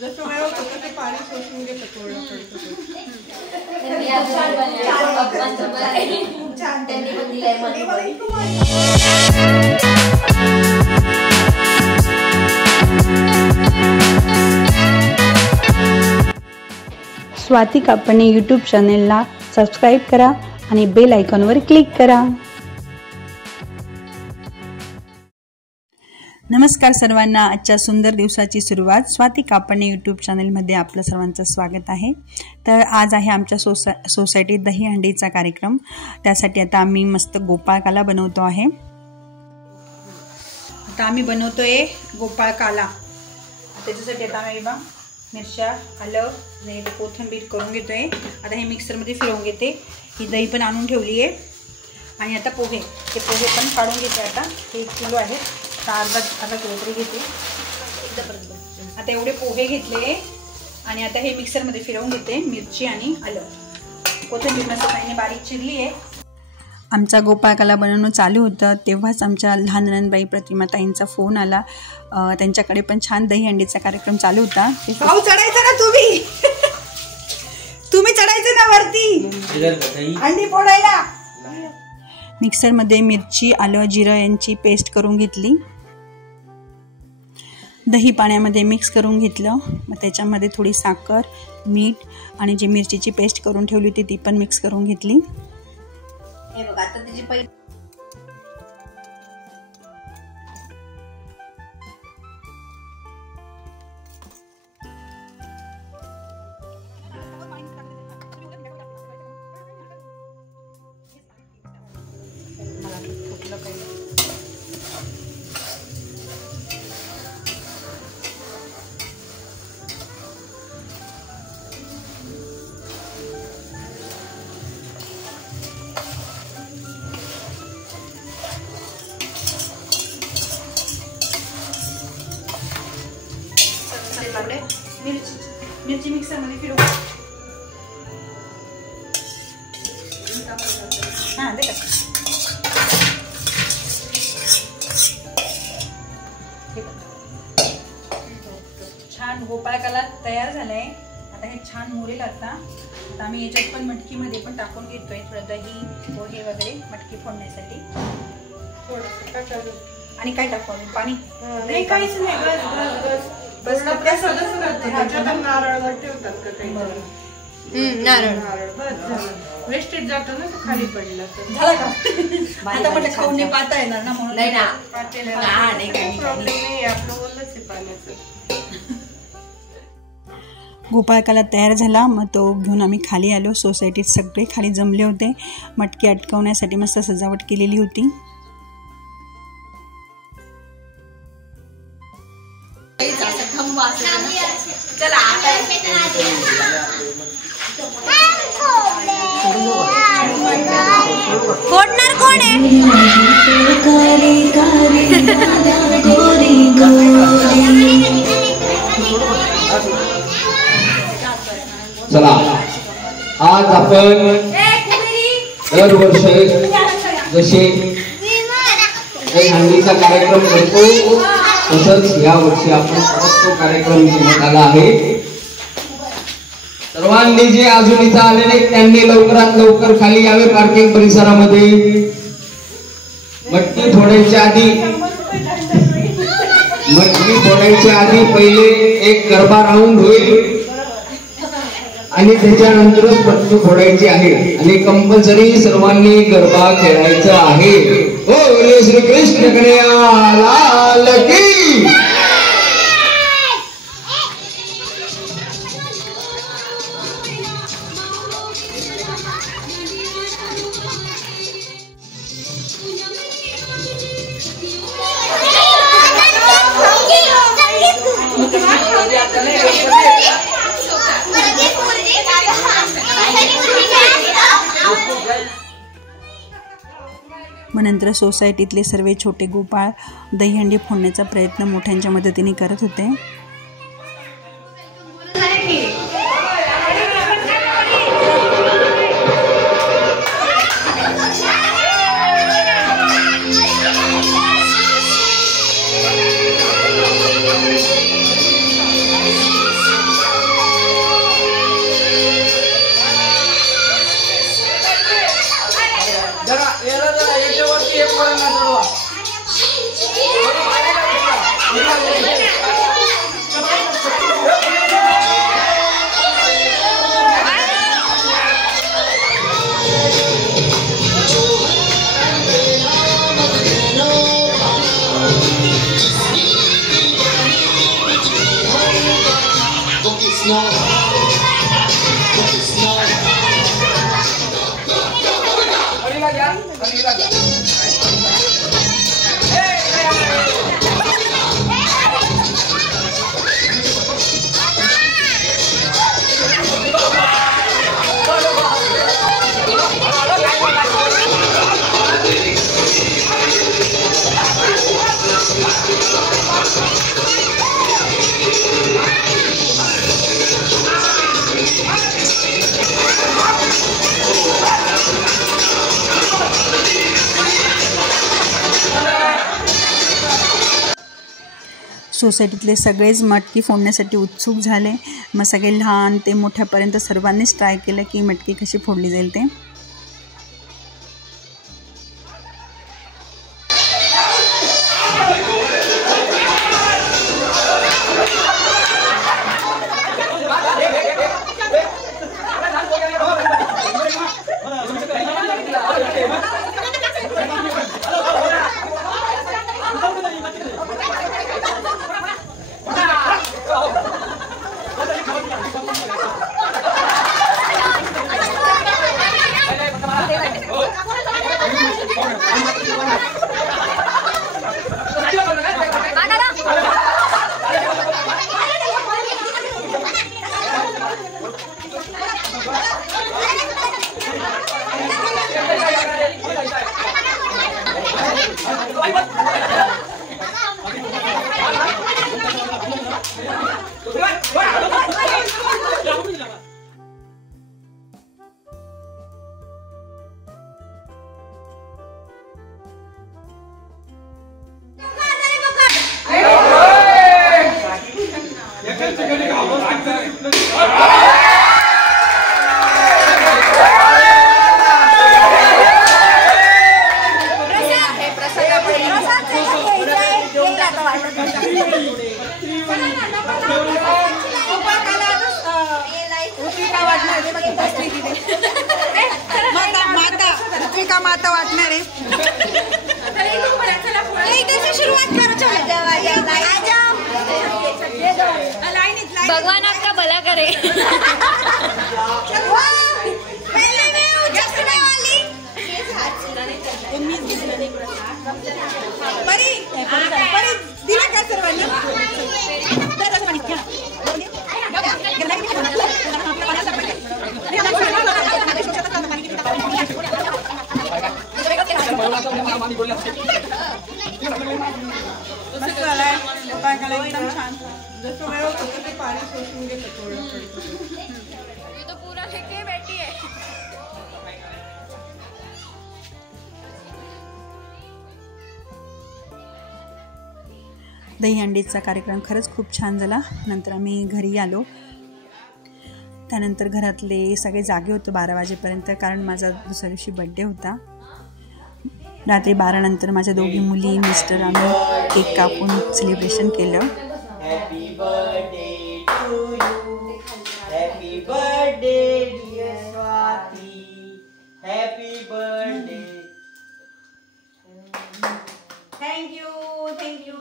जसं काय होतं तसं पाणी शोषून घेतं थोडं. स्वाती कापणे यूट्यूब चॅनेलला सबस्क्राईब करा आणि बेल आयकॉनवर क्लिक करा. नमस्कार सर्वांना. आजच्या सुंदर दिवसाची सुरुवात स्वाती कापणे यूट्यूब चॅनलमध्ये आपलं सर्वांचं स्वागत आहे. तर आज आहे आमच्या सोसायटीत दहीहंडीचा कार्यक्रम. त्यासाठी आता आम्ही मस्त गोपाळ काला बनवतो आहे. आता आम्ही बनवतोय गोपाळ काला. त्याच्यासाठी आता आम्ही मिरच्या, आलं आणि कोथिंबीर करून घेतोय. आता हे मिक्सरमध्ये फिरवून घेते. ही दही पण आणून ठेवली आहे. आणि आता पोहे, हे पोहे पण काढून घेते. आता हे 1 किलो आहे, अर्धा किलो तरी घेते. आता एवढे पोहे घेतले आणि आता हे मिक्सरमध्ये फिरवून घेते. मिरची आणि आलं, कोथिंबीर मस्त पाण्याने बारीक चिरली आहे. आमचा गोपाळकाला बनवणं चालू होतं तेव्हाच आमच्या लहान नणंदबाई प्रतिमाताईंचा फोन आला. त्यांच्याकडे पण छान दहीहंडीचा कार्यक्रम चालू होता. भाऊ चढायचं ना तुम्ही चढायचं ना वरती अंडी फोडायला. मिक्सरमध्ये मिरची, आलं, जिरं यांची पेस्ट करून घेतली. दही पाण्यामध्ये मिक्स करून घेतलं. मग त्याच्यामध्ये थोडी साखर, मीठ आणि जी मिरचीची पेस्ट करून ठेवली होती ती पण मिक्स करून घेतली. हे बघा आता त्याची पहिली मिरची मिक्सरमध्ये फिरवू. हां दे छान गोपाळकाला तयार झालाय. आता हे छान मुरेल. आता आम्ही याच्यात पण मटकीमध्ये पण टाकून घेतोय थोडं दही, पोहे वगैरे मटकी फोडण्यासाठी. आणि काय टाकू आम्ही? पाणी नाही, काहीच नाही. बस नारळ ठेवतात का काही? नारळ वेस्टेज जातो ना, खाली पडला तर झाला का? आता म्हटलं खाऊन नाही पाहता येणार ना, म्हणून नाही ना प्रॉब्लेम नाही. आपलं ओलंच आहे पाण्याचं. गोपाळकाला तयार झाला. मग तो घेऊन आम्ही खाली आलो. सोसायटीत सगळे खाली जमले होते. मटकी अटकवण्यासाठी मस्त सजावट केलेली होती. चला फोडणार कोण आहे? चला आज आपण दरवर्षी जसे दहीहंडीचा कार्यक्रम करतो तसंच या वर्षी आपण तो कार्यक्रम घेण्यात आला आहे. सर्वांनी जे अजून इथं आलेले त्यांनी लवकरात लवकर खाली यावे पार्किंग परिसरामध्ये. मटकी फोडायच्या आधी पहिले एक गरबा राऊंड होईल आणि त्याच्यानंतरच मटकी फोडायची आहे. आणि कंपल्सरी सर्वांनी गरबा खेळायचा आहे. बोले श्री कृष्ण कन्हैया लाल की. मग नंतर सोसायटीतले सर्व छोटे गोपाळ दहीहंडी फोडण्याचा प्रयत्न मोठ्यांच्या मदतीने करत होते. सोसायटीतले सगळेच मटकी फोडण्यासाठी उत्सुक झाले. मग सगळे लहान ते मोठ्यापर्यंत सर्वांनीच ट्राय केलं की मटकी कशी फोडली जाईल ते. माता वाटणार आहे. भगवान आपका भला करे. दिला का सर्वांनी? एकदम छान. जसं वेळ होतं ते पाणी शोषून घेतं थोडं तो पूरा लेके बैठी है. दहीहंडीचा कार्यक्रम खरंच खूप छान झाला. नंतर आम्ही घरी आलो. त्यानंतर घरातले सगळे जागे होते 12 वाजेपर्यंत, कारण माझा दुसऱ्या दिवशी बड्डे होता. रात्री 12 नंतर माझ्या दोघी मुली मिस्टर आम्ही केक कापून सेलिब्रेशन केलं. Happy birthday to you, happy birthday dear Swati, happy birthday. Thank you thank you.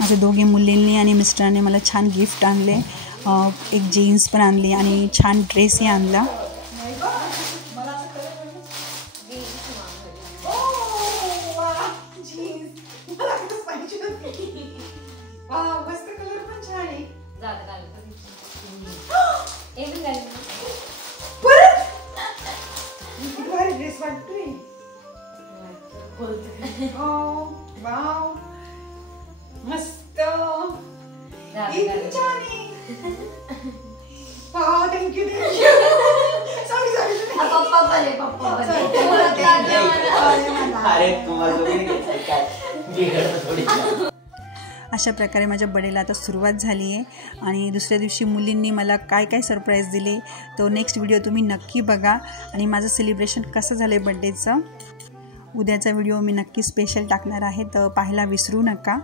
माझ्या दोघी मुलींनी आणि मिस्टरांनी मला छान गिफ्ट आणले. एक जीन्स पण आणली आणि छान ड्रेसही आणला. ड्रेस वाटतोय. वाव मस्त. किती छान आहे. Thank you thank you. Sorry sorry. पप्पा बने पप्पा बने. अरे तुम्हाला काय बिघडतं थोडी. अशा प्रकारे माझ्या बर्थडेला आता सुरुवात झाली आहे. आणि दुसऱ्या दिवशी मुलींनी मला काय काय सरप्राईज दिले तो नेक्स्ट व्हिडिओ तुम्ही नक्की बघा. आणि माझं सेलिब्रेशन कसं झालं आहे बड्डेचं उद्याचा व्हिडिओ मी नक्की स्पेशल टाकणार आहे, तर पाहायला विसरू नका.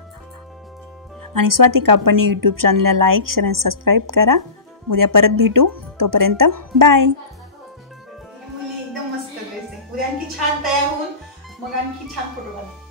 आणि स्वाती कापणी यूट्यूब चॅनलला लाईक शेअर आणि सबस्क्राईब करा. उद्या परत भेटू. तोपर्यंत बाय. मुली एकदम मस्त ड्रेस आहे. उद्या आणखी छान तयार होऊन मग आणखी छान फोटो काढू.